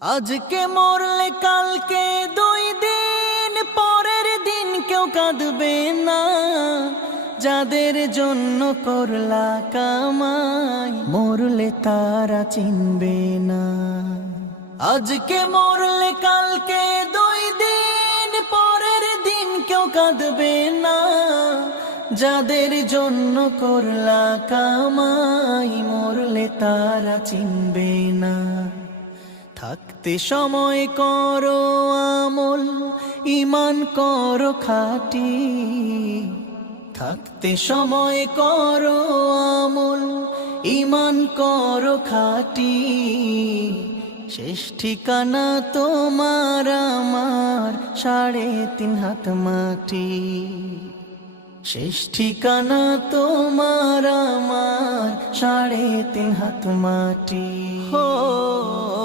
আজকে মরলে কালকে 2 দিন পরের দিন কেউ কাঁদবে না। যাদের জন্য করলা কামাই মরলে তারা চিনবে না। আজকে মরলে কালকে 2 দিন পরের দিন কেউ কাঁদবে না। যাদের জন্য করলা কামাই মরলে তারা চিনবে না। থাকতে সময় করো আমল, ঈমান করো খাঁটি। থাকতে সময় করো আমল, ঈমান করো খাঁটি। শেষ ঠিকানা তোমার আমার 3.5 হাত মাটি। শেষ ঠিকানা তোমার আমার 3.5 হাত মাটি।